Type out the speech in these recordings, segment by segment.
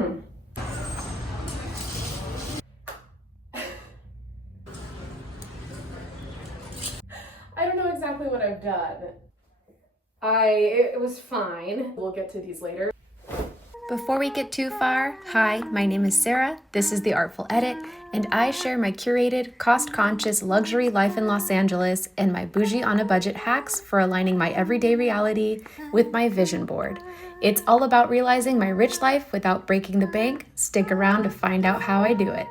I don't know exactly what I've done. It was fine. We'll get to these later. Before we get too far, hi, my name is Sarah, this is The Artful Edit, and I share my curated, cost-conscious luxury life in Los Angeles and my bougie on a budget hacks for aligning my everyday reality with my vision board. It's all about realizing my rich life without breaking the bank. Stick around to find out how I do it.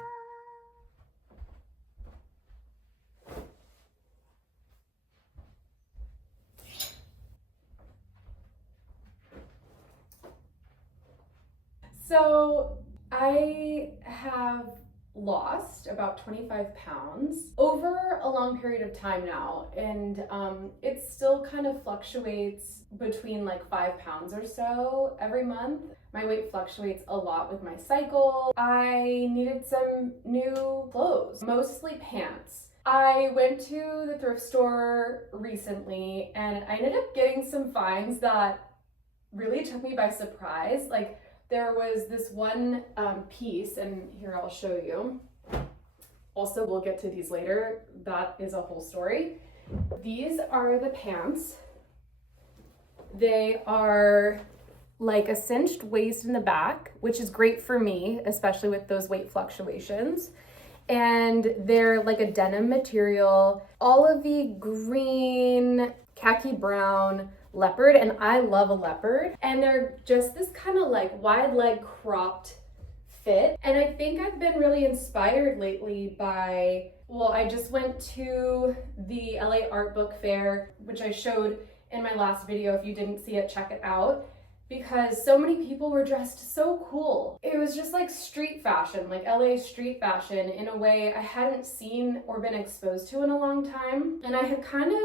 So I have lost about 25 pounds over a long period of time now, and it still kind of fluctuates between like 5 pounds or so every month. My weight fluctuates a lot with my cycle. I needed some new clothes, mostly pants. I went to the thrift store recently and I ended up getting some finds that really took me by surprise. Like, there was this one piece, and here I'll show you. Also, we'll get to these later. That is a whole story. These are the pants. They are like a cinched waist in the back, which is great for me, especially with those weight fluctuations. And they're like a denim material, olivey green, khaki brown, leopard, and I love a leopard. And they're just this kind of like wide leg cropped fit. And I think I've been really inspired lately by, well, I just went to the LA Art Book Fair, which I showed in my last video. If you didn't see it, check it out, because so many people were dressed so cool. It was just like street fashion, like LA street fashion, in a way I hadn't seen or been exposed to in a long time. And I had kind of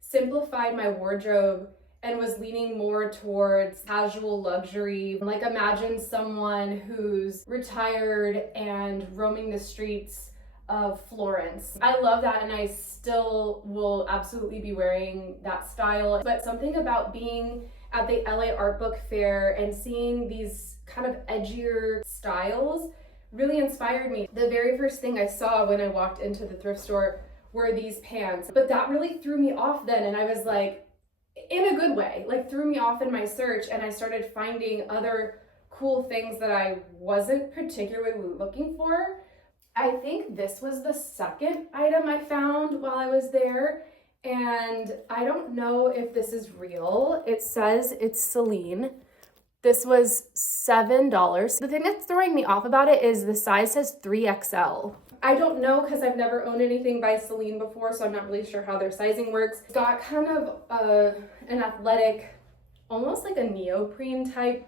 simplified my wardrobe and was leaning more towards casual luxury. Like, imagine someone who's retired and roaming the streets of Florence. I love that, and I still will absolutely be wearing that style. But something about being at the LA Art Book Fair and seeing these kind of edgier styles really inspired me. The very first thing I saw when I walked into the thrift store were these pants, but that really threw me off then, and I was like, in a good way, like threw me off in my search, and I started finding other cool things that I wasn't particularly looking for. I think this was the second item I found while I was there, and I don't know if this is real. It says it's CELINE. This was $7. The thing that's throwing me off about it is the size says 3XL. I don't know, because I've never owned anything by CELINE before, so I'm not really sure how their sizing works. It's got kind of an athletic, almost like a neoprene type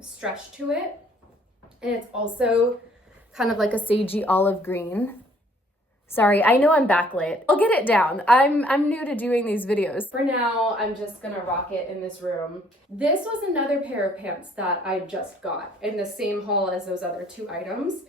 stretch to it. And it's also kind of like a sagey olive green. Sorry, I know I'm backlit. I'll get it down. I'm new to doing these videos. For now, I'm just gonna rock it in this room. This was another pair of pants that I just got in the same haul as those other two items.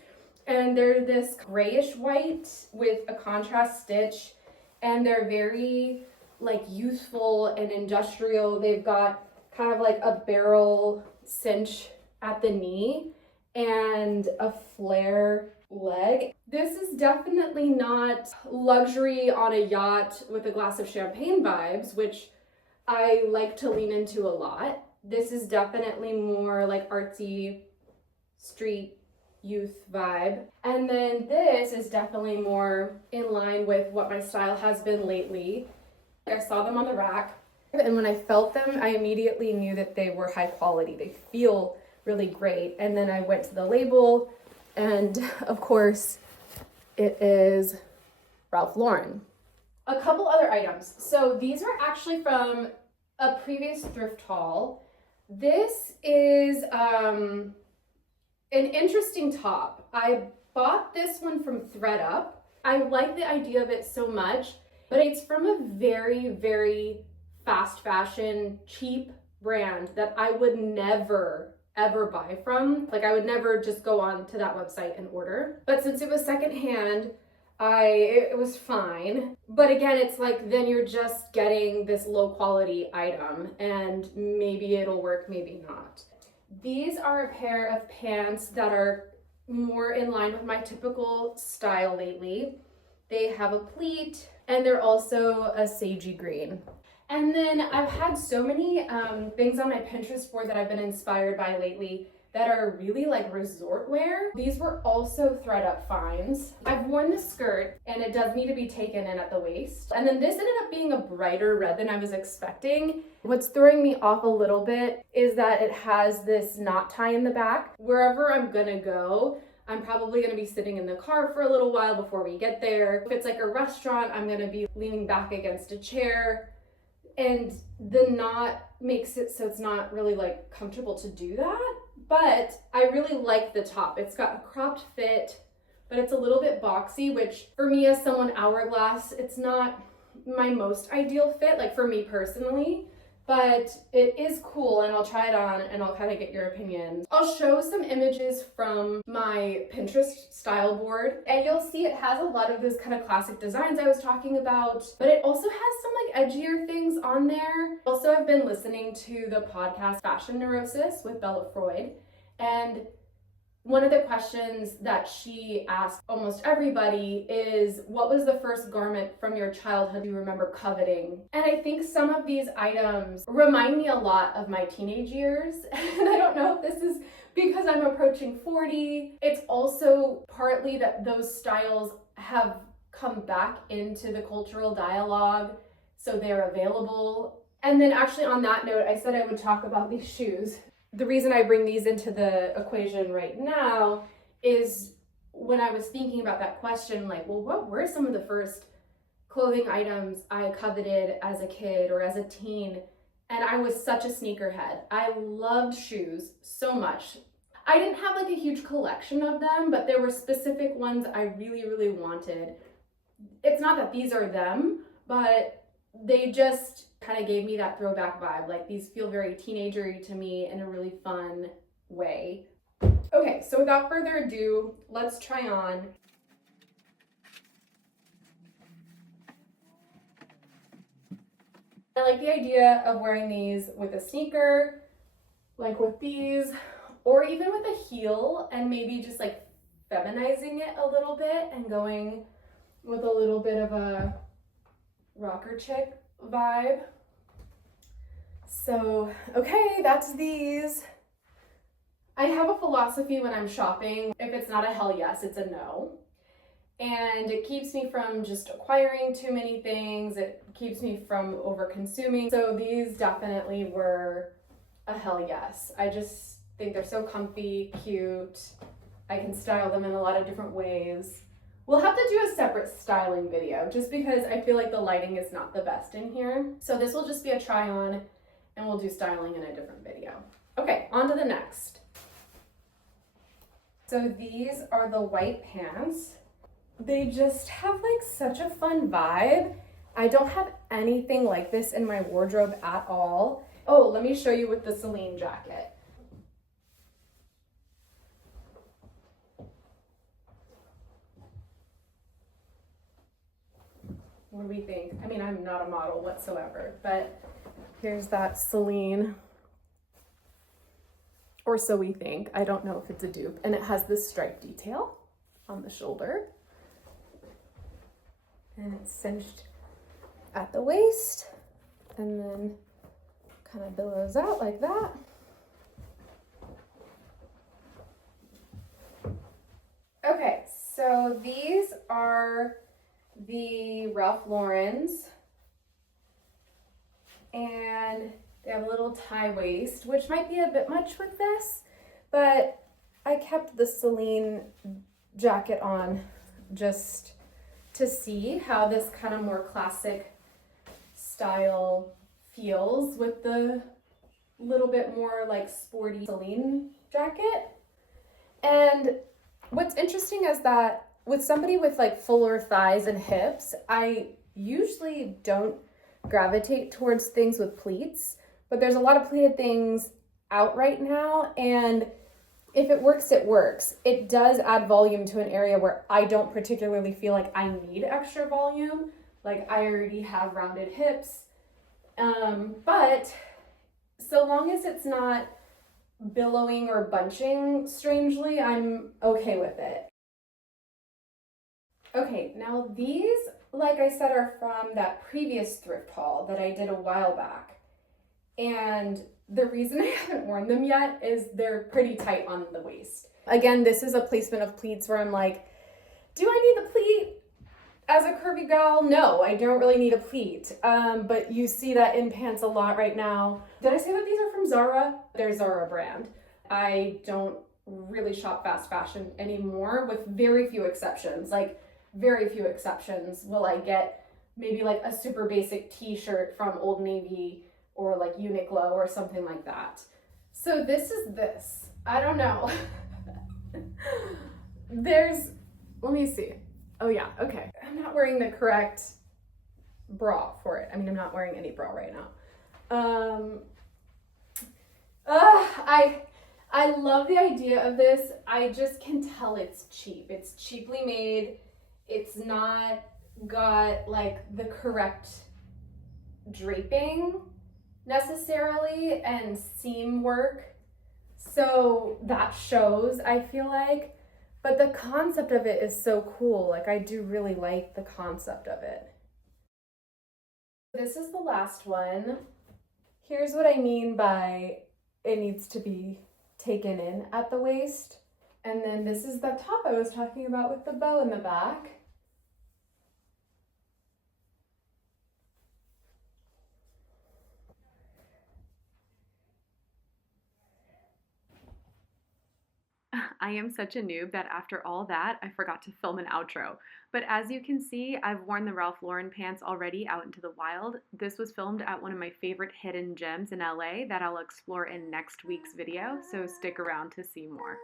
And they're this grayish white with a contrast stitch, and they're very like youthful and industrial. They've got kind of like a barrel cinch at the knee and a flare leg. This is definitely not luxury on a yacht with a glass of champagne vibes, which I like to lean into a lot. This is definitely more like artsy street youth vibe. And then this is definitely more in line with what my style has been lately. I saw them on the rack, and when I felt them, I immediately knew that they were high quality. They feel really great. And then I went to the label, and of course it is Ralph Lauren. A couple other items. So these are actually from a previous thrift haul. This is an interesting top. I bought this one from ThredUp. I like the idea of it so much, but it's from a very, very fast fashion, cheap brand that I would never, ever buy from. Like, I would never just go on to that website and order. But since it was secondhand, it was fine. But again, it's like, then you're just getting this low quality item, and maybe it'll work, maybe not. These are a pair of pants that are more in line with my typical style lately. They have a pleat and they're also a sagey green. And then I've had so many things on my Pinterest board that I've been inspired by lately that are really like resort wear. These were also thread up finds. I've worn the skirt and it does need to be taken in at the waist. And then this ended up being a brighter red than I was expecting. What's throwing me off a little bit is that it has this knot tie in the back. Wherever I'm gonna go, I'm probably gonna be sitting in the car for a little while before we get there. If it's like a restaurant, I'm gonna be leaning back against a chair, and the knot makes it so it's not really like comfortable to do that. But I really like the top. It's got a cropped fit, but it's a little bit boxy, which for me as someone hourglass, it's not my most ideal fit, like for me personally, but it is cool and I'll try it on and I'll kind of get your opinion. I'll show some images from my Pinterest style board and you'll see it has a lot of those kind of classic designs I was talking about, but it also has some like edgier things on there. Also, I've been listening to the podcast Fashion Neurosis with Bella Freud, and one of the questions that she asked almost everybody is, what was the first garment from your childhood you remember coveting? And I think some of these items remind me a lot of my teenage years. And I don't know if this is because I'm approaching 40. It's also partly that those styles have come back into the cultural dialogue, so they're available. And then actually on that note, I said I would talk about these shoes. The reason I bring these into the equation right now is when I was thinking about that question, like, well, what were some of the first clothing items I coveted as a kid or as a teen? And I was such a sneakerhead. I loved shoes so much. I didn't have like a huge collection of them, but there were specific ones I really, really wanted. It's not that these are them, but they just kind of gave me that throwback vibe. Like, these feel very teenager-y to me in a really fun way. Okay, so without further ado, let's try on. I like the idea of wearing these with a sneaker, like with these, or even with a heel, and maybe just like feminizing it a little bit and going with a little bit of a rocker chick vibe. So, okay, that's these. I have a philosophy when I'm shopping. If it's not a hell yes, it's a no. And it keeps me from just acquiring too many things. It keeps me from over consuming. So these definitely were a hell yes. I just think they're so comfy, cute. I can style them in a lot of different ways. We'll have to do a separate styling video just because I feel like the lighting is not the best in here. So this will just be a try on and we'll do styling in a different video. Okay, on to the next. So these are the white pants. They just have like such a fun vibe. I don't have anything like this in my wardrobe at all. Oh, let me show you with the CELINE jacket. What do we think? I mean, I'm not a model whatsoever, but here's that CELINE, or so we think. I don't know if it's a dupe. And it has this stripe detail on the shoulder. And it's cinched at the waist and then kind of billows out like that. Okay, so these are the Ralph Lauren's, and they have a little tie waist, which might be a bit much with this, but I kept the CELINE jacket on just to see how this kind of more classic style feels with the little bit more like sporty CELINE jacket. And what's interesting is that with somebody with like fuller thighs and hips, I usually don't gravitate towards things with pleats, but there's a lot of pleated things out right now, and if it works, it works. It does add volume to an area where I don't particularly feel like I need extra volume. Like, I already have rounded hips, but so long as it's not billowing or bunching strangely, I'm okay with it. Okay, now these, like I said, are from that previous thrift haul that I did a while back. And the reason I haven't worn them yet is they're pretty tight on the waist. Again, this is a placement of pleats where I'm like, do I need the pleat as a curvy gal? No, I don't really need a pleat. But you see that in pants a lot right now. Did I say that these are from Zara? They're Zara brand. I don't really shop fast fashion anymore, with very few exceptions. Like, very few exceptions will I get maybe like a super basic t-shirt from Old Navy or like Uniqlo or something like that. So this is this. I don't know. Let me see. Oh yeah, okay. I'm not wearing the correct bra for it. I mean, I'm not wearing any bra right now. I love the idea of this. I just can tell it's cheap. It's cheaply made. It's not got like the correct draping necessarily and seam work. So that shows, I feel like. But the concept of it is so cool. Like, I do really like the concept of it. This is the last one. Here's what I mean by it needs to be taken in at the waist. And then this is the top I was talking about with the bow in the back. I am such a noob that after all that, I forgot to film an outro. But as you can see, I've worn the Ralph Lauren pants already out into the wild. This was filmed at one of my favorite hidden gems in LA that I'll explore in next week's video, so stick around to see more.